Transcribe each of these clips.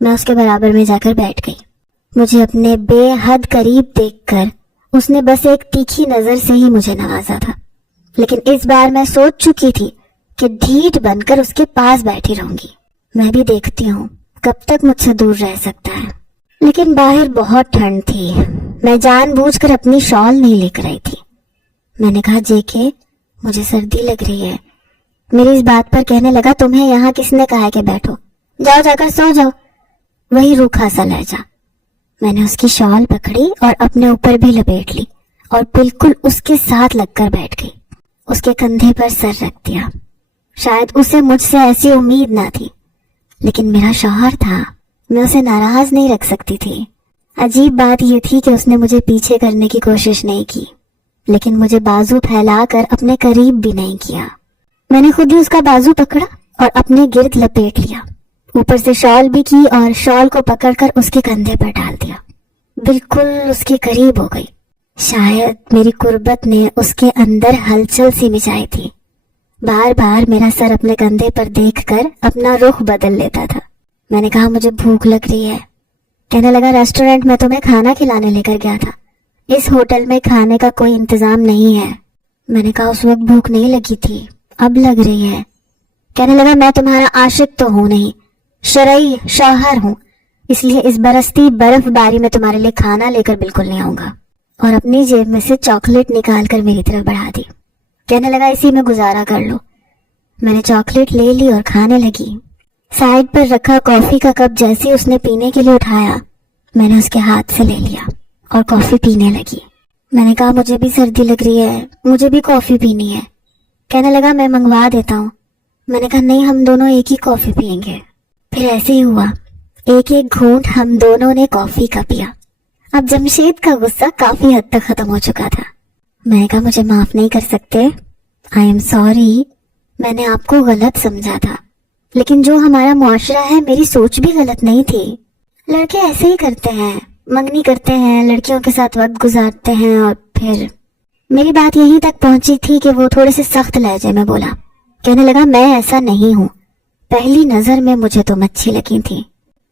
میں اس کے برابر میں جا کر بیٹھ گئی۔ مجھے اپنے بے حد قریب دیکھ کر اس نے بس ایک تیکھی نظر سے ہی مجھے نوازا تھا، لیکن اس بار میں سوچ چکی تھی کہ ڈھیٹ بن کر اس کے پاس بیٹھی رہوں گی۔ میں بھی دیکھتی ہوں کب تک مجھ سے دور رہ سکتا ہے۔ لیکن باہر بہت ٹھنڈ تھی، میں جان بوجھ کر اپنی شال نہیں لے کر آئی تھی۔ میں نے کہا جے کے مجھے سردی لگ رہی ہے۔ میری اس بات پر کہنے لگا تمہیں یہاں کس نے کہا کہ بیٹھو، جاؤ جا کر سو جاؤ۔ وہی روکھا سا لہجہ۔ میں نے اس کی شال پکڑی اور اپنے اوپر بھی لپیٹ لی اور بالکل اس کے ساتھ لگ کر بیٹھ گئی۔ اس کے کندھے پر سر رکھ دیا۔ شاید اسے مجھ سے ایسی امید نہ تھی، لیکن میرا شوہر تھا، میں اسے ناراض نہیں رکھ سکتی تھی۔ عجیب بات یہ تھی کہ اس نے مجھے پیچھے کرنے کی کوشش نہیں کی، لیکن مجھے بازو پھیلا کر اپنے قریب بھی نہیں کیا۔ میں نے خود ہی اس کا بازو پکڑا اور اپنے گرد لپیٹ لیا، اوپر سے شال بھی کی اور شال کو پکڑ کر اس کے کندھے پر ڈال دیا۔ بالکل اس کے قریب ہو گئی۔ شاید میری قربت نے اس کے اندر ہلچل سی مچائی تھی۔ بار بار میرا سر اپنے کندھے پر دیکھ کر اپنا رخ بدل لیتا تھا۔ میں نے کہا مجھے بھوک لگ رہی ہے۔ کہنے لگا ریسٹورنٹ میں تمہیں کھانا کھلانے لے کر گیا تھا، اس ہوٹل میں کھانے کا کوئی انتظام نہیں ہے۔ میں نے کہا اس وقت بھوک نہیں لگی تھی، اب لگ رہی ہے۔ کہنے لگا میں تمہارا عاشق تو ہوں نہیں، شرعی شوہر ہوں، اس لیے اس برستی برف باری میں تمہارے لیے کھانا لے کر بالکل نہیں آؤں گا، اور اپنی جیب میں سے چاکلیٹ نکال کر میری طرف بڑھا دی۔ کہنے لگا اسی میں گزارا کر لو۔ میں نے چاکلیٹ لے لی اور کھانے لگی۔ سائڈ پر رکھا کافی کا کپ جیسے اس نے پینے کے لیے اٹھایا، میں نے اس کے ہاتھ سے لے لیا اور کافی پینے لگی۔ میں نے کہا مجھے بھی سردی لگ رہی ہے، مجھے بھی کافی پینی ہے۔ کہنے لگا میں منگوا دیتا ہوں۔ میں نے کہا نہیں، ہم دونوں ایک ہی کافی پئیں گے۔ پھر ایسے ہی ہوا، ایک ایک گھونٹ ہم دونوں نے کافی کا پیا۔ اب جمشید کا غصہ کافی حد تک ختم ہو چکا تھا۔ میں نے کہا مجھے معاف نہیں کر سکتے؟ آئی ایم سوری، میں نے آپ کو غلط سمجھا تھا، لیکن جو ہمارا معاشرہ ہے میری سوچ بھی غلط نہیں تھی۔ لڑکے ایسے ہی کرتے ہیں، منگنی کرتے ہیں، لڑکیوں کے ساتھ وقت گزارتے ہیں، اور پھر میری بات یہیں تک پہنچی تھی کہ وہ تھوڑے سے سخت لہجے میں بولا۔ کہنے لگا میں ایسا نہیں ہوں، پہلی نظر میں مجھے تم اچھی لگی تھی۔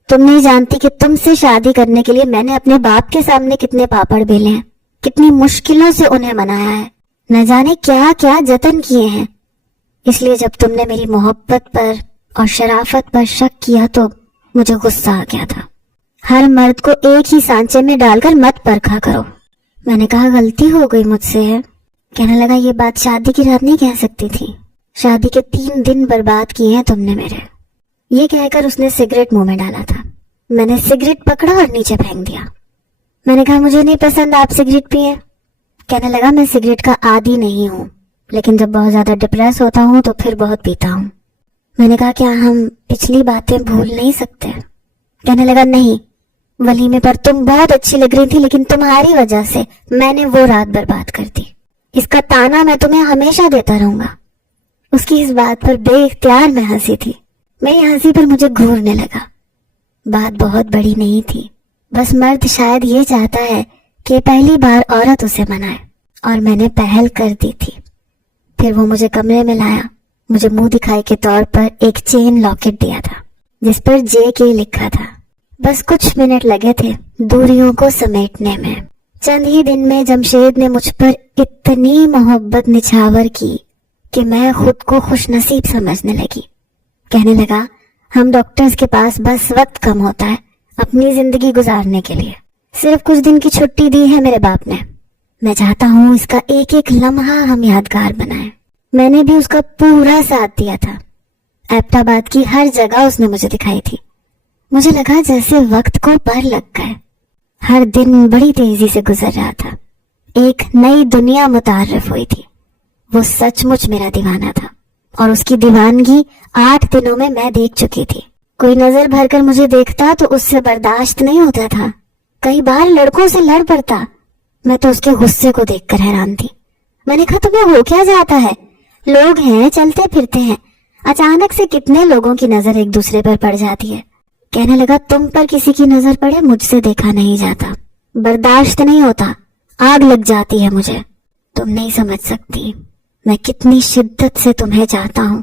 تم نہیں جانتی کہ تم سے شادی کرنے کے لیے میں نے اپنے باپ کے سامنے کتنے پاپڑ بیلے ہیں، کتنی مشکلوں سے انہیں منایا ہے، نہ جانے کیا کیا جتن کیے ہیں۔ اس لیے جب تم نے میری محبت پر اور شرافت پر شک کیا تو مجھے غصہ آ گیا تھا۔ ہر مرد کو ایک ہی سانچے میں ڈال کر مت پرکھا کرو۔ میں نے کہا غلطی ہو گئی مجھ سے۔ کہنے لگا یہ بات شادی کی رات نہیں کہہ سکتی تھی، شادی کے 3 دن برباد کیے ہیں تم نے میرے۔ یہ کہہ کر اس نے سگریٹ منہ میں ڈالا تھا۔ میں نے سگریٹ پکڑا اور نیچے پھینک دیا۔ میں نے کہا مجھے نہیں پسند آپ سگریٹ پیئے۔ کہنے لگا میں سگریٹ کا عادی نہیں ہوں، لیکن جب بہت زیادہ ڈپریس ہوتا ہوں تو پھر بہت پیتا ہوں۔ میں نے کہا کیا ہم پچھلی باتیں بھول نہیں سکتے؟ کہنے لگا نہیں، ولیمے پر تم بہت اچھی لگ رہی تھی، لیکن تمہاری وجہ سے میں نے وہ رات برباد کر دی۔ اس کا تانا میں تمہیں ہمیشہ دیتا رہوں گا۔ اس کی اس بات پر بے اختیار میں ہنسی تھی۔ میری ہنسی پر مجھے گھورنے لگا۔ بات بہت بڑی نہیں تھی، بس مرد شاید یہ چاہتا ہے کہ پہلی بار عورت اسے منائے، اور میں نے پہل کر دی تھی۔ پھر وہ مجھے کمرے میں لایا، مجھے منہ دکھائی کے طور پر ایک چین لاکٹ دیا تھا جس پر جے کے لکھا تھا۔ بس کچھ منٹ لگے تھے دوریوں کو سمیٹنے میں۔ چند ہی دن میں جمشید نے مجھ پر اتنی محبت نچھاور کی کہ میں خود کو خوش نصیب سمجھنے لگی۔ کہنے لگا ہم ڈاکٹرز کے پاس بس وقت کم ہوتا ہے اپنی زندگی گزارنے کے لیے، صرف کچھ دن کی چھٹی دی ہے میرے باپ نے، میں چاہتا ہوں اس کا ایک ایک لمحہ ہم یادگار بنائیں۔ میں نے بھی اس کا پورا ساتھ دیا تھا۔ ایبٹ آباد کی ہر جگہ اس نے مجھے دکھائی تھی۔ مجھے لگا جیسے وقت کو پر لگ گئے۔ ہر دن بڑی تیزی سے گزر رہا تھا، ایک نئی دنیا متعارف ہوئی تھی۔ وہ سچ مچ میرا دیوانہ تھا، اور اس کی دیوانگی 8 دنوں میں میں دیکھ چکی تھی۔ کوئی نظر بھر کر مجھے دیکھتا تو اس سے برداشت نہیں ہوتا تھا، کئی بار لڑکوں سے لڑ پڑتا۔ میں تو اس کے غصے کو دیکھ کر حیران تھی۔ میں نے کہا تمہیں ہو کیا جاتا ہے؟ لوگ ہیں، چلتے پھرتے ہیں، اچانک سے کتنے لوگوں کی نظر ایک دوسرے پر پڑ جاتی ہے۔ کہنے لگا تم پر کسی کی نظر پڑے مجھ سے دیکھا نہیں جاتا، برداشت نہیں ہوتا، آگ لگ جاتی ہے مجھے۔ تم نہیں سمجھ سکتی میں کتنی شدت سے تمہیں چاہتا ہوں۔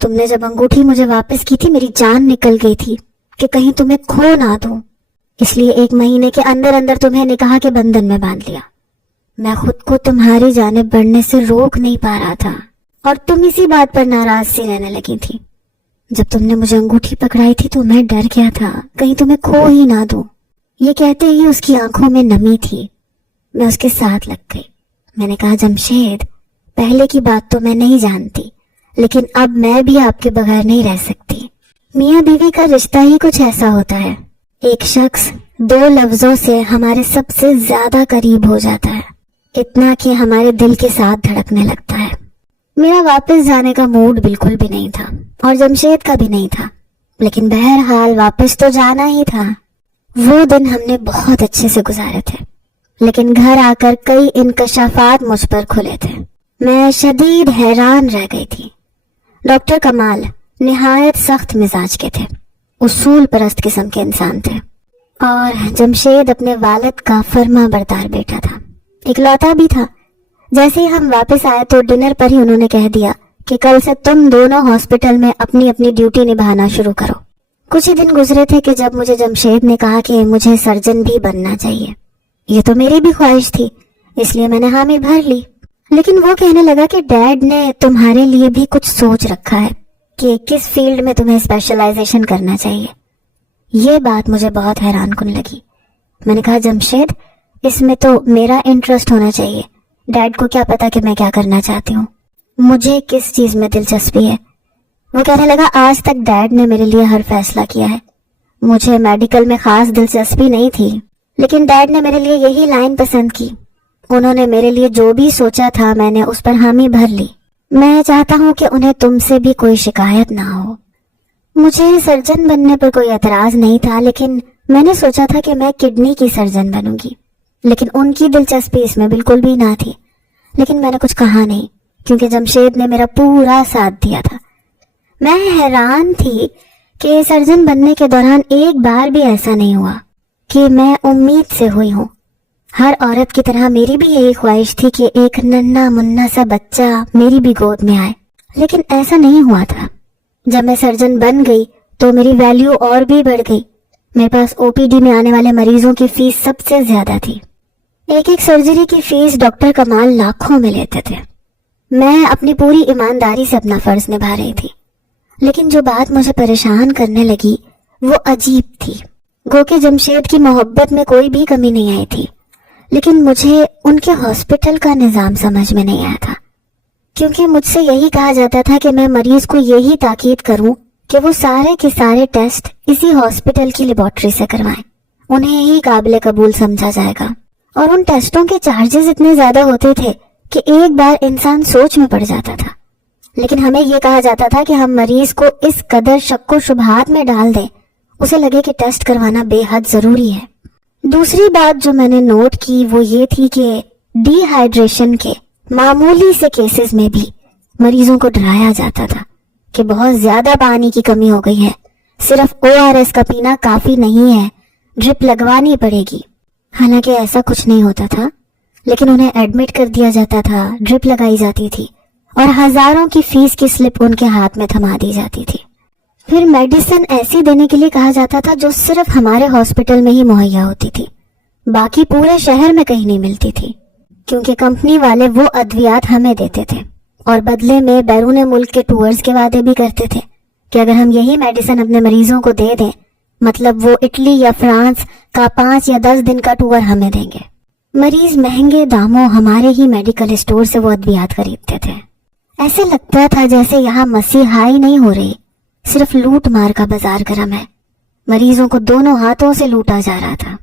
تم نے جب انگوٹھی مجھے واپس کی تھی میری جان نکل گئی تھی، کہ کہیں تمہیں کھو نہ دوں، اس لیے 1 مہینے کے اندر اندر تمہیں نکاح کے بندھن میں باندھ لیا۔ میں خود کو تمہاری جانب بڑھنے سے روک نہیں پا رہا تھا، اور تم اسی بات پر ناراض سی رہنے لگی تھی۔ جب تم نے مجھے انگوٹھی پکڑائی تھی تو میں ڈر گیا تھا کہیں تمہیں کھو ہی نہ دوں۔ یہ کہتے ہی اس کی آنکھوں میں نمی تھی۔ میں اس کے ساتھ لگ گئی۔ میں نے کہا، جمشید، پہلے کی بات تو میں نہیں جانتی، لیکن اب میں بھی آپ کے بغیر نہیں رہ سکتی۔ میاں بیوی کا رشتہ ہی کچھ ایسا ہوتا ہے، ایک شخص 2 لفظوں سے ہمارے سب سے زیادہ قریب ہو جاتا ہے، اتنا کہ ہمارے دل کے ساتھ دھڑکنے لگتا ہے۔ میرا واپس جانے کا موڈ بالکل بھی نہیں تھا، اور جمشید کا بھی نہیں تھا، لیکن بہرحال واپس تو جانا ہی تھا۔ وہ دن ہم نے بہت اچھے سے گزارے تھے، لیکن گھر آ کر کئی انکشافات مجھ پر کھلے تھے۔ میں شدید حیران رہ گئی تھی۔ ڈاکٹر کمال نہایت سخت مزاج کے تھے، اصول پرست قسم کے انسان تھے، اور جمشید اپنے والد کا فرما بردار بیٹا تھا، اکلوتا بھی تھا۔ جیسے ہی ہم واپس آئے تو ڈنر پر ہی انہوں نے کہہ دیا کہ کل سے تم دونوں ہاسپٹل میں اپنی اپنی ڈیوٹی نبھانا شروع کرو۔ کچھ ہی دن گزرے تھے کہ جب مجھے جمشید نے کہا کہ مجھے سرجن بھی بننا چاہیے۔ یہ تو میری بھی خواہش تھی، اس لیے میں نے حامی بھر لی، لیکن وہ کہنے لگا کہ ڈیڈ نے تمہارے لیے بھی کچھ سوچ رکھا ہے کہ کس فیلڈ میں تمہیں اسپیشلائزیشن کرنا چاہیے۔ یہ بات مجھے بہت حیران کن لگی۔ میں نے کہا، جمشید، اس میں تو میرا انٹرسٹ ہونا چاہیے، ڈیڈ کو کیا پتا کہ میں کیا کرنا چاہتی ہوں، مجھے کس چیز میں دلچسپی ہے۔ وہ کہنے لگا، آج تک ڈیڈ نے میرے لیے ہر فیصلہ کیا ہے، مجھے میڈیکل میں خاص دلچسپی نہیں تھی، لیکن ڈیڈ نے میرے لیے یہی لائن پسند کی۔ انہوں نے میرے لیے جو بھی سوچا تھا میں نے اس پر حامی بھر لی۔ میں چاہتا ہوں کہ انہیں تم سے بھی کوئی شکایت نہ ہو۔ مجھے سرجن بننے پر کوئی اعتراض نہیں تھا، لیکن میں نے سوچا تھا کہ میں کڈنی کی سرجن بنوں گی، لیکن ان کی دلچسپی اس میں بالکل بھی نہ تھی۔ لیکن میں نے کچھ کہا نہیں، کیونکہ جمشید نے میرا پورا ساتھ دیا تھا۔ میں حیران تھی کہ سرجن بننے کے دوران ایک بار بھی ایسا نہیں ہوا کہ میں امید سے ہوئی ہوں۔ ہر عورت کی طرح میری بھی یہی خواہش تھی کہ ایک ننھا منا سا بچہ میری بھی گود میں آئے، لیکن ایسا نہیں ہوا تھا۔ جب میں سرجن بن گئی تو میری ویلیو اور بھی بڑھ گئی۔ میرے پاس او پی ڈی میں آنے والے مریضوں کی فیس سب سے زیادہ تھی۔ ایک سرجری کی فیس ڈاکٹر کمال لاکھوں میں لیتے تھے۔ میں اپنی پوری ایمانداری سے اپنا فرض نبھا رہی تھی، لیکن جو بات مجھے پریشان کرنے لگی وہ عجیب تھی۔ گو کہ جمشید کی محبت میں کوئی بھی کمی نہیں آئی تھی، لیکن مجھے ان کے ہاسپٹل کا نظام سمجھ میں نہیں آیا تھا، کیونکہ مجھ سے یہی کہا جاتا تھا کہ میں مریض کو یہی تاکید کروں کہ وہ سارے کے سارے ٹیسٹ اسی ہاسپٹل کی لیبارٹری سے کروائیں، انہیں ہی قابل قبول سمجھا جائے گا۔ اور ان ٹیسٹوں کے چارجز اتنے زیادہ ہوتے تھے کہ ایک بار انسان سوچ میں پڑ جاتا تھا، لیکن ہمیں یہ کہا جاتا تھا کہ ہم مریض کو اس قدر شک و شبہات میں ڈال دیں اسے لگے کہ ٹیسٹ کروانا بے حد ضروری ہے۔ دوسری بات جو میں نے نوٹ کی وہ یہ تھی کہ ڈی ہائیڈریشن کے معمولی سے کیسز میں بھی مریضوں کو ڈرایا جاتا تھا کہ بہت زیادہ پانی کی کمی ہو گئی ہے، صرف ORS کا پینا کافی نہیں ہے، ڈرپ لگوانی پڑے گی۔ حالانکہ ایسا کچھ نہیں ہوتا تھا، لیکن انہیں ایڈمٹ کر دیا جاتا تھا، ڈرپ لگائی جاتی تھی، اور ہزاروں کی فیس کی سلپ ان کے ہاتھ میں تھما دی جاتی تھی۔ پھر میڈیسن ایسی دینے کے لیے کہا جاتا تھا جو صرف ہمارے ہاسپٹل میں ہی مہیا ہوتی تھی، باقی پورے شہر میں کہیں نہیں ملتی تھی، کیونکہ کمپنی والے وہ ادویات ہمیں دیتے تھے اور بدلے میں بیرون ملک کے ٹورز کے وعدے بھی کرتے تھے کہ اگر ہم یہی میڈیسن اپنے مریضوں کو دے دیں، مطلب وہ اٹلی یا فرانس کا 5 یا 10 دن کا ٹور ہمیں دیں گے۔ مریض مہنگے داموں ہمارے ہی میڈیکل اسٹور سے وہ ادویات خریدتے تھے۔ ایسے لگتا تھا جیسے یہاں مسیحائی نہیں ہو رہی، صرف لوٹ مار کا بازار گرم ہے۔ مریضوں کو دونوں ہاتھوں سے لوٹا جا رہا تھا۔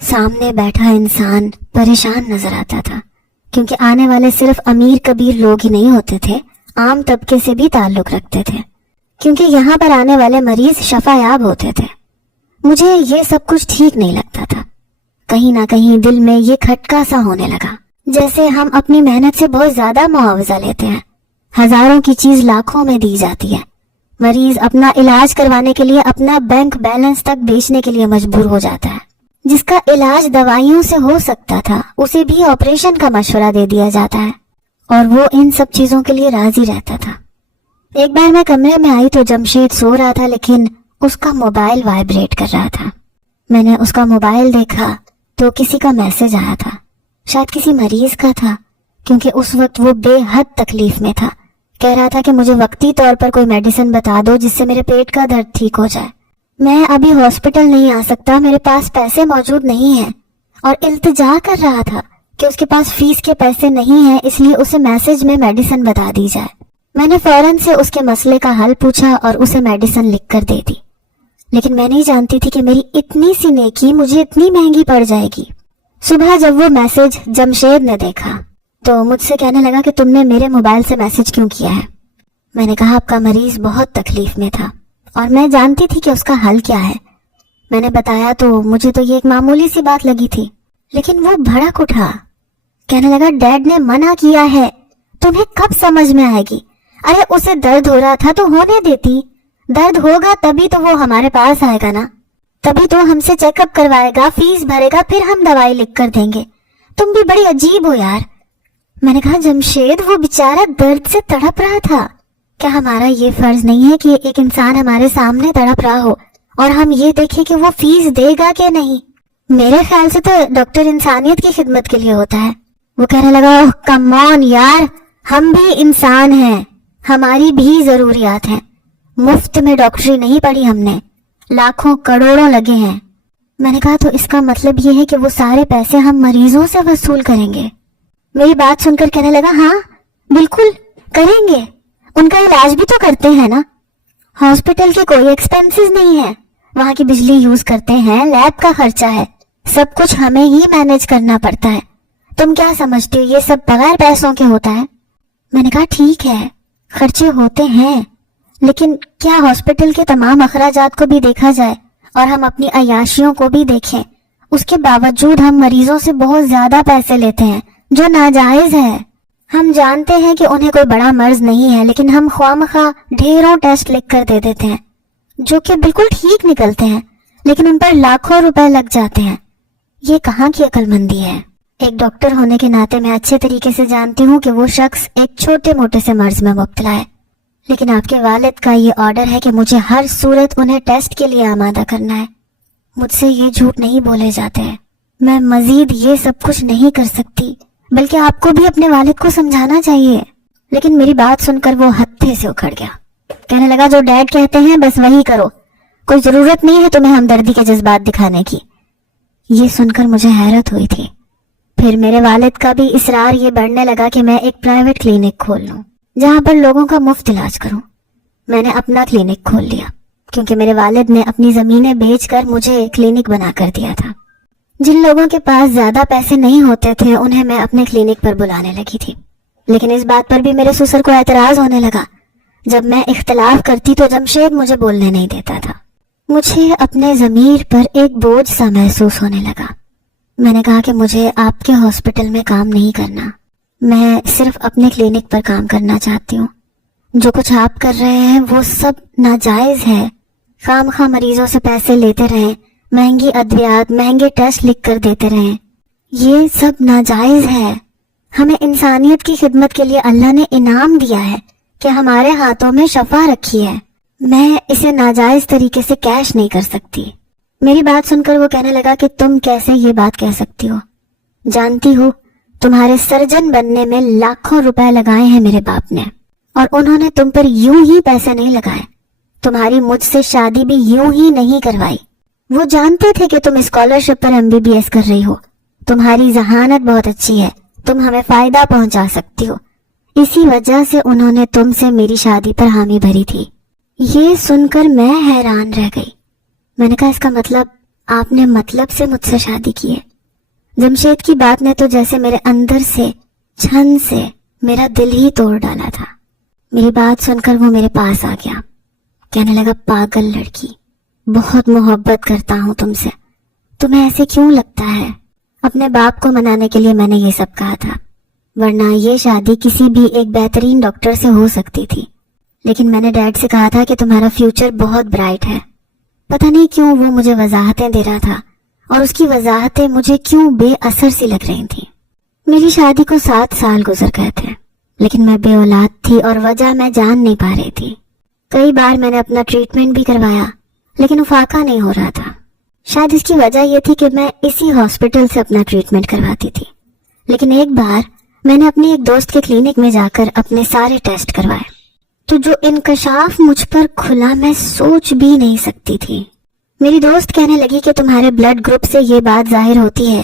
سامنے بیٹھا انسان پریشان نظر آتا تھا، کیونکہ آنے والے صرف امیر کبیر لوگ ہی نہیں ہوتے تھے، عام طبقے سے بھی تعلق رکھتے تھے، کیونکہ یہاں پر آنے والے مریض شفا یاب ہوتے تھے۔ مجھے یہ سب کچھ ٹھیک نہیں لگتا تھا۔ کہیں نہ کہیں دل میں یہ کھٹکا سا ہونے لگا، جیسے ہم اپنی محنت سے بہت زیادہ معاوضہ لیتے ہیں، ہزاروں کی چیز لاکھوں میں دی جاتی ہے، مریض اپنا علاج کروانے کے لیے اپنا بینک بیلنس تک بیچنے کے لیے مجبور ہو جاتا ہے۔ جس کا علاج دوائیوں سے ہو سکتا تھا اسے بھی آپریشن کا مشورہ دے دیا جاتا ہے، اور وہ ان سب چیزوں کے لیے راضی رہتا تھا۔ ایک بار میں کمرے میں آئی تو جمشید سو رہا تھا، لیکن اس کا موبائل وائبریٹ کر رہا تھا۔ میں نے اس کا موبائل دیکھا تو کسی کا میسج آیا تھا، شاید کسی مریض کا تھا، کیونکہ اس وقت وہ بے حد تکلیف میں تھا۔ کہہ رہا تھا کہ مجھے وقتی طور پر کوئی میڈیسن بتا دو جس سے میرے پیٹ کا درد ٹھیک ہو جائے، میں ابھی ہاسپٹل نہیں آ سکتا، میرے پاس پیسے موجود نہیں ہیں۔ اور التجا کر رہا تھا کہ اس کے پاس فیس کے پیسے نہیں ہیں، اس لیے اسے میسج میں میڈیسن بتا دی جائے۔ میں نے فوراً سے اس کے مسئلے کا حل پوچھا اور اسے میڈیسن لکھ کر دے دی، لیکن میں نہیں جانتی تھی کہ میری اتنی سی نیکی مجھے اتنی مہنگی پڑ جائے گی۔ صبح جب وہ میسج جمشید نے دیکھا تو مجھ سے کہنے لگا کہ تم نے میرے موبائل سے میسج کیوں کیا ہے؟ میں نے کہا آپ کا مریض بہت تکلیف میں تھا اور میں جانتی تھی کہ اس کا حل کیا ہے۔ میں نے بتایا تو مجھے تو یہ ایک معمولی سی بات لگی تھی، لیکن وہ بھڑک اٹھا، کہنے لگا ڈیڈ نے منع کیا ہے، تمہیں کب سمجھ میں آئے گی؟ ارے اسے درد ہو رہا تھا تو ہونے دیتی، درد ہوگا تبھی تو وہ ہمارے پاس آئے گا نا، تبھی تو ہم سے چیک اپ کروائے گا، فیس بھرے گا، پھر ہم دوائی لکھ کر دیں گے۔ تم بھی بڑی عجیب ہو یار۔ میں نے کہا جمشید وہ بیچارہ درد سے تڑپ رہا تھا، کیا ہمارا یہ فرض نہیں ہے کہ ایک انسان ہمارے سامنے تڑپ رہا ہو اور ہم یہ دیکھیں کہ وہ فیس دے گا کہ نہیں؟ میرے خیال سے تو ڈاکٹر انسانیت کی خدمت کے لیے ہوتا ہے۔ وہ کہنے لگا کم آن یار، ہم بھی انسان ہیں، ہماری بھی ضروریات ہیں، مفت میں ڈاکٹری نہیں پڑھی ہم نے، لاکھوں کروڑوں لگے ہیں۔ میں نے کہا تو اس کا مطلب یہ ہے کہ وہ سارے پیسے ہم مریضوں سے وصول کریں گے؟ میری بات سن کر کہنے لگا ہاں بالکل کریں گے، ان کا علاج بھی تو کرتے ہیں نا، ہاسپٹل کے کوئی ایکسپینسز نہیں ہے، وہاں کی بجلی یوز کرتے ہیں، لیب کا خرچہ ہے، سب کچھ ہمیں ہی مینیج کرنا پڑتا ہے، تم کیا سمجھتے ہو یہ سب بغیر پیسوں کے ہوتا ہے؟ میں نے کہا ٹھیک ہے خرچے ہوتے ہیں، لیکن کیا ہاسپٹل کے تمام اخراجات کو بھی دیکھا جائے اور ہم اپنی عیاشیوں کو بھی دیکھیں، اس کے باوجود ہم مریضوں سے بہت زیادہ پیسے لیتے ہیں جو ناجائز ہے۔ ہم جانتے ہیں کہ انہیں کوئی بڑا مرض نہیں ہے، لیکن ہم خواہ ڈھیروں ٹیسٹ لکھ کر دے دیتے ہیں جو کہ بالکل ٹھیک نکلتے ہیں، لیکن ان پر لاکھوں روپے لگ جاتے ہیں۔ یہ کہاں کی عقل مندی ہے؟ ایک ڈاکٹر ہونے کے ناطے میں اچھے طریقے سے جانتی ہوں کہ وہ شخص ایک چھوٹے موٹے سے مرض میں مبتلا ہے، لیکن آپ کے والد کا یہ آرڈر ہے کہ مجھے ہر صورت انہیں ٹیسٹ کے لیے آمادہ کرنا ہے۔ مجھ سے یہ جھوٹ نہیں بولے جاتے ہیں، میں مزید یہ سب کچھ نہیں کر سکتی، بلکہ آپ کو بھی اپنے والد کو سمجھانا چاہیے۔ لیکن میری بات سن کر وہ ہتھے سے اکھڑ گیا، کہنے لگا جو ڈیڈ کہتے ہیں بس وہی کرو، کوئی ضرورت نہیں ہے تمہیں ہمدردی کے جذبات دکھانے کی۔ یہ سن کر مجھے حیرت ہوئی تھی۔ پھر میرے والد کا بھی اصرار یہ بڑھنے لگا کہ میں ایک پرائیویٹ کلینک کھول لوں جہاں پر لوگوں کا مفت علاج کروں۔ میں نے اپنا کلینک کھول لیا کیونکہ میرے والد نے اپنی زمینیں بیچ کر مجھے کلینک بنا کر دیا تھا۔ جن لوگوں کے پاس زیادہ پیسے نہیں ہوتے تھے انہیں میں اپنے کلینک پر بلانے لگی تھی، لیکن اس بات پر بھی میرے سسر کو اعتراض ہونے لگا۔ جب میں اختلاف کرتی تو جمشید مجھے بولنے نہیں دیتا تھا۔ مجھے اپنے ضمیر پر ایک بوجھ سا محسوس ہونے لگا۔ میں نے کہا کہ مجھے آپ کے ہاسپٹل میں کام نہیں کرنا، میں صرف اپنے کلینک پر کام کرنا چاہتی ہوں۔ جو کچھ آپ کر رہے ہیں وہ سب ناجائز ہے، خواہ مریضوں سے پیسے لیتے رہیں، مہنگی ادویات، مہنگے ٹیسٹ لکھ کر دیتے رہیں، یہ سب ناجائز ہے۔ ہمیں انسانیت کی خدمت کے لیے اللہ نے انعام دیا ہے کہ ہمارے ہاتھوں میں شفا رکھی ہے، میں اسے ناجائز طریقے سے کیش نہیں کر سکتی۔ میری بات سن کر وہ کہنے لگا کہ تم کیسے یہ بات کہہ سکتی ہو؟ جانتی ہو تمہارے سرجن بننے میں لاکھوں روپے لگائے ہیں میرے باپ نے، اور انہوں نے تم پر یوں ہی پیسے نہیں لگائے، تمہاری مجھ سے شادی بھی یوں ہی نہیں کروائی۔ وہ جانتے تھے کہ تم اسکالرشپ پر MBBS کر رہی ہو، تمہاری ذہانت بہت اچھی ہے، تم ہمیں فائدہ پہنچا سکتی ہو، اسی وجہ سے انہوں نے تم سے میری شادی پر حامی بھری تھی۔ یہ سن کر میں حیران رہ گئی۔ میں نے کہا اس کا مطلب آپ نے مطلب سے مجھ سے شادی کی ہے؟ جمشید کی بات نے تو جیسے میرے اندر سے چھن سے میرا دل ہی توڑ ڈالا تھا۔ میری بات سن کر وہ میرے پاس آ گیا، کہنے لگا پاگل لڑکی، بہت محبت کرتا ہوں تم سے، تمہیں ایسے کیوں لگتا ہے؟ اپنے باپ کو منانے کے لیے میں نے یہ سب کہا تھا، ورنہ یہ شادی کسی بھی ایک بہترین ڈاکٹر سے ہو سکتی تھی، لیکن میں نے ڈیڈ سے کہا تھا کہ تمہارا فیوچر بہت برائٹ ہے۔ پتہ نہیں کیوں وہ مجھے وضاحتیں دے رہا تھا، اور اس کی وضاحتیں مجھے کیوں بے اثر سی لگ رہی تھیں۔ میری شادی کو 7 سال گزر گئے تھے، لیکن میں بے اولاد تھی اور وجہ میں جان نہیں پا رہی تھی۔ کئی بار میں نے اپنا ٹریٹمنٹ بھی کروایا، لیکن افاقہ نہیں ہو رہا تھا۔ شاید اس کی وجہ یہ تھی کہ میں اسی ہاسپٹل سے اپنا ٹریٹمنٹ کرواتی تھی، لیکن ایک بار میں نے اپنی ایک دوست کے کلینک میں جا کر اپنے سارے ٹیسٹ کروائے تو جو انکشاف مجھ پر کھلا میں سوچ بھی نہیں سکتی تھی۔ میری دوست کہنے لگی کہ تمہارے بلڈ گروپ سے یہ بات ظاہر ہوتی ہے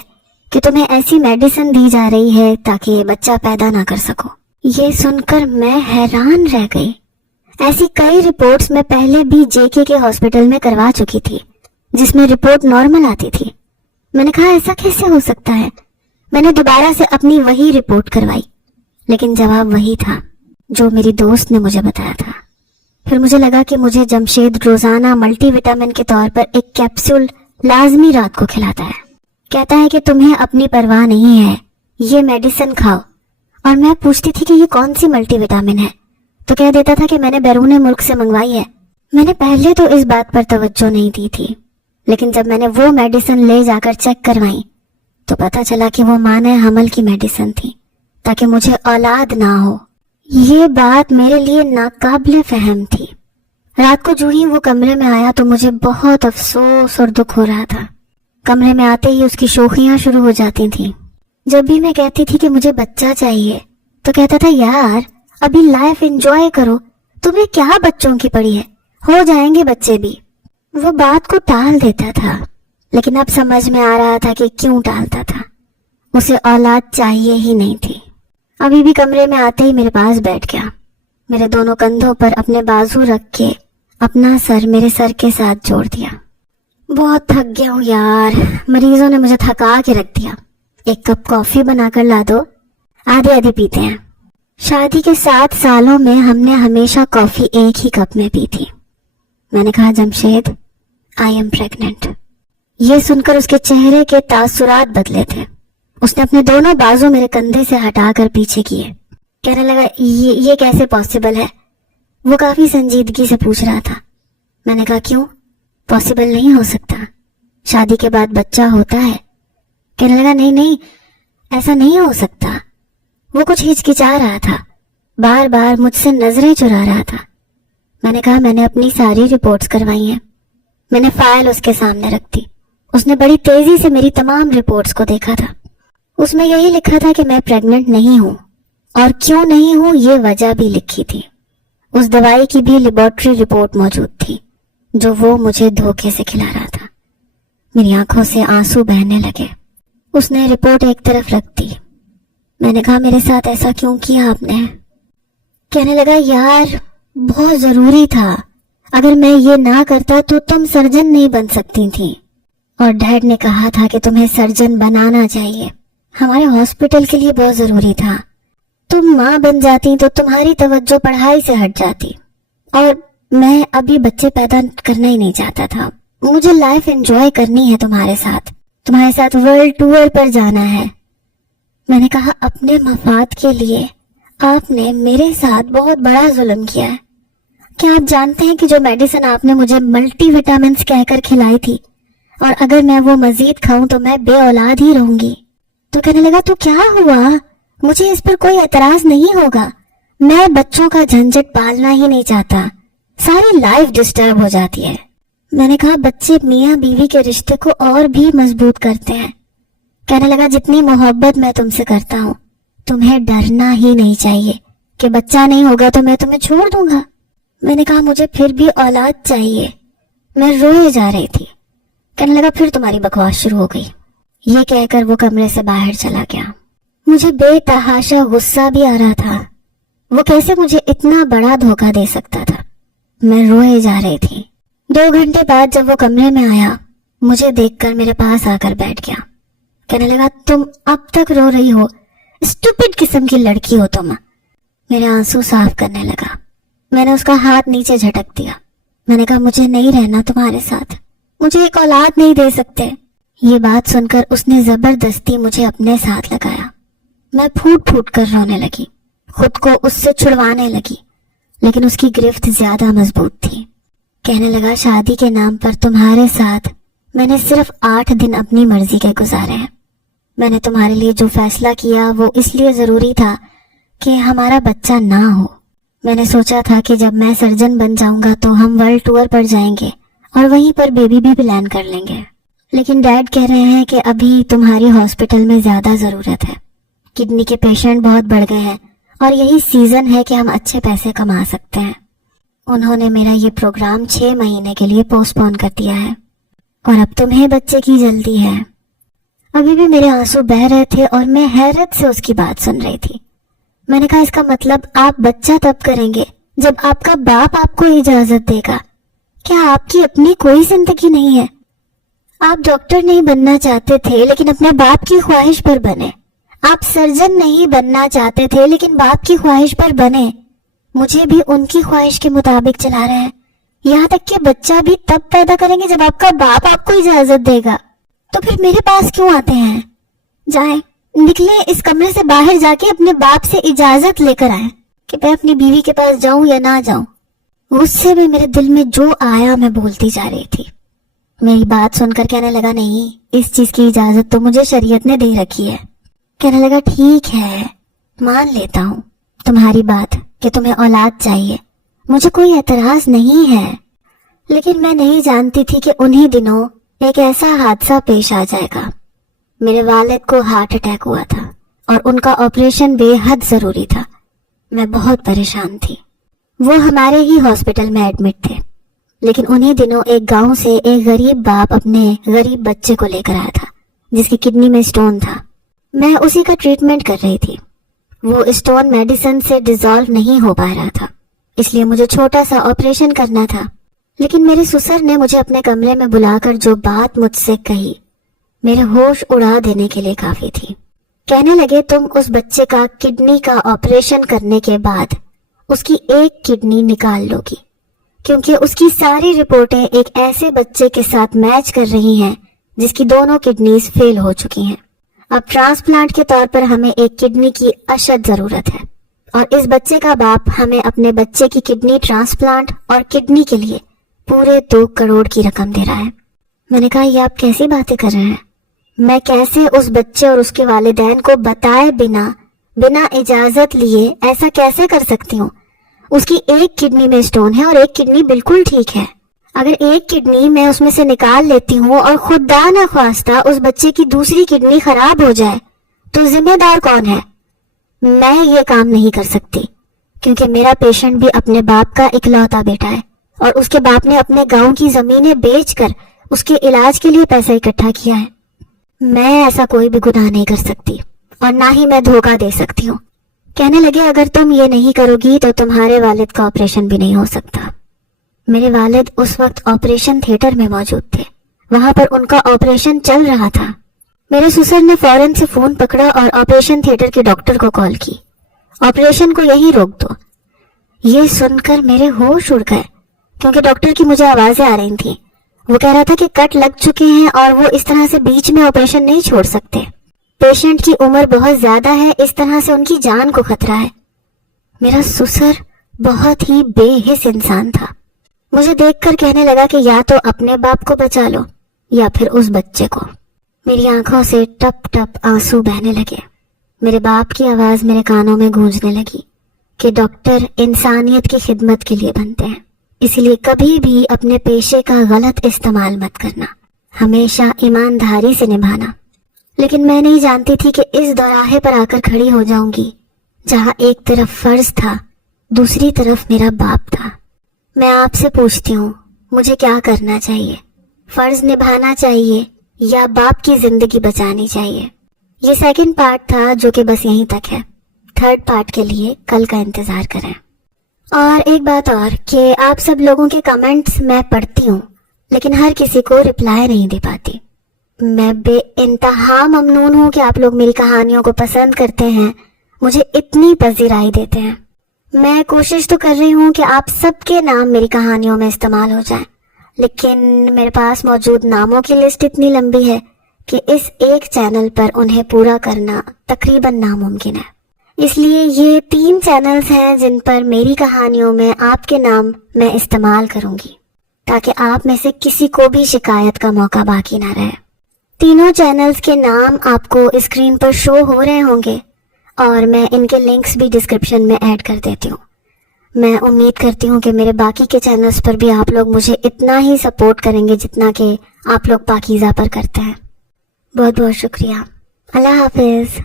کہ تمہیں ایسی میڈیسن دی جا رہی ہے تاکہ یہ بچہ پیدا نہ کر سکو۔ یہ سن کر میں حیران رہ گئی۔ ایسی کئی رپورٹس میں پہلے بھی JK کے ہاسپٹل میں کروا چکی تھی جس میں رپورٹ نارمل آتی تھی۔ میں نے کہا ایسا کیسے ہو سکتا ہے؟ میں نے دوبارہ سے اپنی وہی رپورٹ کروائی، لیکن جواب وہی تھا جو میری دوست نے مجھے بتایا تھا۔ پھر مجھے لگا کہ مجھے جمشید روزانہ ملٹی وٹامن کے طور پر ایک کیپسول لازمی رات کو کھلاتا ہے۔ کہتا ہے کہ تمہیں اپنی پرواہ نہیں ہے، یہ میڈیسن کھاؤ۔ اور میں پوچھتی تھی کہ یہ کون سی ملٹی وٹامن ہے تو کہہ دیتا تھا کہ میں نے بیرون ملک سے منگوائی ہے۔ میں نے پہلے تو اس بات پر توجہ نہیں دی تھی، لیکن جب میں نے وہ میڈیسن لے جا کر چیک کروائی تو پتا چلا کہ وہ مانع حمل کی میڈیسن تھی تاکہ مجھے اولاد نہ ہو۔ یہ بات میرے لیے ناقابل فہم تھی۔ رات کو جو ہی وہ کمرے میں آیا تو مجھے بہت افسوس اور دکھ ہو رہا تھا۔ کمرے میں آتے ہی اس کی شوخیاں شروع ہو جاتی تھیں۔ جب بھی میں کہتی تھی کہ مجھے بچہ چاہیے تو کہتا تھا یار ابھی لائف انجوائے کرو، تمہیں کیا بچوں کی پڑی ہے، ہو جائیں گے بچے بھی۔ وہ بات کو ٹال دیتا تھا، لیکن اب سمجھ میں آ رہا تھا کہ کیوں ٹالتا تھا۔ اسے اولاد چاہیے ہی نہیں تھی۔ ابھی بھی کمرے میں آتے ہی میرے پاس بیٹھ گیا، میرے دونوں کندھوں پر اپنے بازو رکھ کے اپنا سر میرے سر کے ساتھ جوڑ دیا۔ بہت تھک گیا ہوں یار، مریضوں نے مجھے تھکا کے رکھ دیا، ایک کپ کافی بنا کر لا دو، آدھی آدھی پیتے ہیں۔ شادی کے 7 سالوں میں ہم نے ہمیشہ کافی ایک ہی کپ میں پی تھی۔ میں نے کہا جمشید آئی ایم پریگننٹ۔ یہ سن کر اس کے چہرے کے تاثرات بدلے تھے۔ اس نے اپنے دونوں بازو میرے کندھے سے ہٹا کر پیچھے کیے، کہنے لگا یہ کیسے پاسبل ہے؟ وہ کافی سنجیدگی سے پوچھ رہا تھا۔ میں نے کہا کیوں پاسبل نہیں ہو سکتا؟ شادی کے بعد بچہ ہوتا ہے۔ کہنے لگا نہیں ایسا نہیں ہو سکتا۔ وہ کچھ ہچکچا رہا تھا، بار بار مجھ سے نظریں چرا رہا تھا۔ میں نے کہا میں نے اپنی ساری رپورٹس کروائی ہیں۔ میں نے فائل اس کے سامنے رکھ دی۔ اس نے بڑی تیزی سے میری تمام رپورٹس کو دیکھا تھا۔ اس میں یہی لکھا تھا کہ میں پریگننٹ نہیں ہوں، اور کیوں نہیں ہوں یہ وجہ بھی لکھی تھی۔ اس دوائی کی بھی لیبارٹری رپورٹ موجود تھی جو وہ مجھے دھوکے سے کھلا رہا تھا۔ میری آنکھوں سے آنسو بہنے لگے۔ اس نے رپورٹ ایک طرف رکھ دی۔ میں نے کہا میرے ساتھ ایسا کیوں کیا آپ نے؟ کہنے لگا یار بہت ضروری تھا، اگر میں یہ نہ کرتا تو تم سرجن نہیں بن سکتی تھی، اور ڈیڈ نے کہا تھا کہ تمہیں سرجن بنانا چاہیے، ہمارے ہاسپٹل کے لیے بہت ضروری تھا۔ تم ماں بن جاتی تو تمہاری توجہ پڑھائی سے ہٹ جاتی، اور میں ابھی بچے پیدا کرنا ہی نہیں چاہتا تھا۔ مجھے لائف انجوائے کرنی ہے تمہارے ساتھ ورلڈ ٹور پر جانا ہے۔ میں نے کہا اپنے مفاد کے لیے آپ نے میرے ساتھ بہت بڑا ظلم کیا ہے۔ کیا آپ جانتے ہیں کہ جو میڈیسن آپ نے مجھے ملٹی وٹامنز کہہ کر کھلائی تھی، اور اگر میں وہ مزید کھاؤں تو میں بے اولاد ہی رہوں گی؟ تو کہنے لگا تو کیا ہوا، مجھے اس پر کوئی اعتراض نہیں ہوگا، میں بچوں کا جھنجٹ پالنا ہی نہیں چاہتا، ساری لائف ڈسٹرب ہو جاتی ہے۔ میں نے کہا بچے میاں بیوی کے رشتے کو اور بھی مضبوط کرتے ہیں۔ کہنے لگا جتنی محبت میں تم سے کرتا ہوں تمہیں ڈرنا ہی نہیں چاہیے کہ بچہ نہیں ہوگا تو میں تمہیں چھوڑ دوں گا۔ میں نے کہا مجھے پھر بھی اولاد چاہیے۔ میں روئے جا رہی تھی۔ کہنے لگا پھر تمہاری بکواس شروع ہو گئی۔ یہ کہہ کر وہ کمرے سے باہر چلا گیا۔ مجھے بے تحاشا غصہ بھی آ رہا تھا، وہ کیسے مجھے اتنا بڑا دھوکہ دے سکتا تھا۔ میں روئے جا رہی تھی۔ 2 گھنٹے بعد جب وہ کمرے میں آیا مجھے دیکھ کر میرے پاس آ کر بیٹھ گیا۔ کہنے لگا تم اب تک رو رہی ہو، اسٹوپڈ قسم کی لڑکی ہو تم۔ میرے آنسو صاف کرنے لگا۔ میں نے اس کا ہاتھ نیچے جھٹک دیا۔ میں نے کہا مجھے نہیں رہنا تمہارے ساتھ، مجھے ایک اولاد نہیں دے سکتے۔ یہ بات سن کر اس نے زبردستی مجھے اپنے ساتھ لگایا۔ میں پھوٹ پھوٹ کر رونے لگی، خود کو اس سے چھڑوانے لگی، لیکن اس کی گرفت زیادہ مضبوط تھی۔ کہنے لگا شادی کے نام پر تمہارے ساتھ میں نے صرف 8 دن اپنی مرضی کے گزارے ہیں۔ میں نے تمہارے لیے جو فیصلہ کیا وہ اس لیے ضروری تھا کہ ہمارا بچہ نہ ہو۔ میں نے سوچا تھا کہ جب میں سرجن بن جاؤں گا تو ہم ورلڈ ٹور پر جائیں گے اور وہیں پر بیبی بھی پلان کر لیں گے. لیکن ڈیڈ کہہ رہے ہیں کہ ابھی تمہاری ہاسپٹل میں زیادہ ضرورت ہے. کڈنی کے پیشنٹ بہت بڑھ گئے ہیں اور یہی سیزن ہے کہ ہم اچھے پیسے کما سکتے ہیں. انہوں نے میرا یہ پروگرام 6 مہینے کے لیے پوسٹ پون کر دیا ہے اور اب تمہیں بچے کی جلدی ہے. ابھی بھی میرے آنسو بہہ رہے تھے اور میں حیرت سے اس کی بات سن رہی تھی. میں نے کہا اس کا مطلب آپ بچہ تب کریں گے جب آپ کا باپ آپ کو اجازت دے گا. کیا آپ کی اپنی کوئی زندگی نہیں ہے؟ آپ ڈاکٹر نہیں بننا چاہتے تھے لیکن اپنے باپ کی خواہش پر بنے. آپ سرجن نہیں بننا چاہتے تھے لیکن باپ کی خواہش پر بنے. مجھے بھی ان کی خواہش کے مطابق چلا رہے ہیں. یہاں تک کہ بچہ بھی تب پیدا کریں گے جب آپ کا باپ آپ کو اجازت دے گا. تو پھر میرے پاس کیوں آتے ہیں؟ جائیں، نکلیں اس کمرے سے باہر، جا کے اپنے باپ سے اجازت لے کر آئیں کہ میں اپنی بیوی کے پاس جاؤں یا نہ جاؤں. غصے میں میرے دل میں جو آیا میں بولتی جا رہی تھی. میری بات سن کر کہنے لگا نہیں، اس چیز کی اجازت تو مجھے شریعت نے دے رکھی ہے. کہنے لگا ٹھیک ہے، مان لیتا ہوں تمہاری بات کہ تمہیں اولاد چاہیے، مجھے کوئی اعتراض نہیں ہے. لیکن میں نہیں جانتی تھی کہ انہی دنوں ایک ایسا حادثہ پیش آ جائے گا. میرے والد کو ہارٹ اٹیک ہوا تھا اور ان کا آپریشن بے حد ضروری تھا. میں بہت پریشان تھی. وہ ہمارے ہی ہاسپٹل میں ایڈمٹ تھے، لیکن انہی دنوں ایک گاؤں سے ایک غریب باپ اپنے غریب بچے کو لے کر آیا تھا جس کی کڈنی میں اسٹون تھا. میں اسی کا ٹریٹمنٹ کر رہی تھی. وہ اسٹون میڈیسن سے ڈیزالو نہیں ہو پا رہا تھا، اس لیے مجھے چھوٹا سا آپریشن کرنا تھا. لیکن میرے سسر نے مجھے اپنے کمرے میں بلا کر جو بات مجھ سے کہی میرے ہوش اڑا دینے کے لیے کافی تھی. کہنے لگے تم اس بچے کا کڈنی کا آپریشن کرنے کے بعد اس کی ایک کڈنی نکال لو گی، کیونکہ اس کی ساری رپورٹیں ایک ایسے بچے کے ساتھ میچ کر رہی ہیں جس کی دونوں کڈنیز فیل ہو چکی ہیں. اب ٹرانسپلانٹ کے طور پر ہمیں ایک کڈنی کی اشد ضرورت ہے اور اس بچے کا باپ ہمیں اپنے بچے کی کڈنی ٹرانسپلانٹ اور کڈنی کے لیے پورے 2 کروڑ کی رقم دے رہا ہے. میں نے کہا یہ آپ کیسی باتیں کر رہے ہیں؟ میں کیسے اس بچے اور اس کے والدین کو بتائے بنا اجازت لیے ایسا کیسے کر سکتی ہوں؟ اس کی ایک کڈنی میں اسٹون ہے اور ایک کڈنی بالکل ٹھیک ہے. اگر ایک کڈنی میں اس میں سے نکال لیتی ہوں اور خدا نہ خواستہ اس بچے کی دوسری کڈنی خراب ہو جائے تو ذمہ دار کون ہے؟ میں یہ کام نہیں کر سکتی کیونکہ میرا پیشنٹ بھی اپنے باپ کا اکلوتا بیٹا ہے اور اس کے باپ نے اپنے گاؤں کی زمینیں بیچ کر اس کے علاج کے لیے پیسہ اکٹھا کیا ہے. میں ایسا کوئی بھی گناہ نہیں کر سکتی اور نہ ہی میں دھوکہ دے سکتی ہوں. کہنے لگے اگر تم یہ نہیں کرو گی تو تمہارے والد کا آپریشن بھی نہیں ہو سکتا. میرے والد اس وقت آپریشن تھیٹر میں موجود تھے، وہاں پر ان کا آپریشن چل رہا تھا. میرے سسر نے فوراً سے فون پکڑا اور آپریشن تھیٹر کے ڈاکٹر کو کال کی. آپریشن کو یہیں روک دو. یہ سن کر میرے ہوش اڑ گئے کیونکہ ڈاکٹر کی مجھے آوازیں آ رہی تھیں. وہ کہہ رہا تھا کہ کٹ لگ چکے ہیں اور وہ اس طرح سے بیچ میں آپریشن نہیں چھوڑ سکتے. پیشنٹ کی عمر بہت زیادہ ہے، اس طرح سے ان کی جان کو خطرہ ہے. میرا سسر بہت ہی بے حس انسان تھا. مجھے دیکھ کر کہنے لگا کہ یا تو اپنے باپ کو بچا لو یا پھر اس بچے کو. میری آنکھوں سے ٹپ ٹپ آنسو بہنے لگے. میرے باپ کی آواز میرے کانوں میں گونجنے لگی کہ ڈاکٹر انسانیت کی خدمت کے لیے بنتے ہیں، اس لیے کبھی بھی اپنے پیشے کا غلط استعمال مت کرنا، ہمیشہ ایمانداری سے نبھانا. لیکن میں نہیں جانتی تھی کہ اس دوراہے پر آ کر کھڑی ہو جاؤں گی جہاں ایک طرف فرض تھا، دوسری طرف میرا باپ تھا. میں آپ سے پوچھتی ہوں مجھے کیا کرنا چاہیے؟ فرض نبھانا چاہیے یا باپ کی زندگی بچانی چاہیے؟ یہ سیکنڈ پارٹ تھا جو کہ بس یہیں تک ہے. تھرڈ پارٹ کے لیے کل کا انتظار کریں. اور ایک بات اور کہ آپ سب لوگوں کے کمنٹس میں پڑھتی ہوں لیکن ہر کسی کو رپلائی نہیں دے پاتی. میں بے انتہا ممنون ہوں کہ آپ لوگ میری کہانیوں کو پسند کرتے ہیں، مجھے اتنی پذیرائی دیتے ہیں. میں کوشش تو کر رہی ہوں کہ آپ سب کے نام میری کہانیوں میں استعمال ہو جائیں، لیکن میرے پاس موجود ناموں کی لسٹ اتنی لمبی ہے کہ اس ایک چینل پر انہیں پورا کرنا تقریباً ناممکن ہے. اس لیے یہ 3 چینلز ہیں جن پر میری کہانیوں میں آپ کے نام میں استعمال کروں گی تاکہ آپ میں سے کسی کو بھی شکایت کا موقع باقی نہ رہے. تینوں چینلز کے نام آپ کو اسکرین پر شو ہو رہے ہوں گے اور میں ان کے لنکس بھی ڈسکرپشن میں ایڈ کر دیتی ہوں. میں امید کرتی ہوں کہ میرے باقی کے چینلز پر بھی آپ لوگ مجھے اتنا ہی سپورٹ کریں گے جتنا کہ آپ لوگ پاکیزہ پر کرتے ہیں. بہت بہت شکریہ. اللہ حافظ.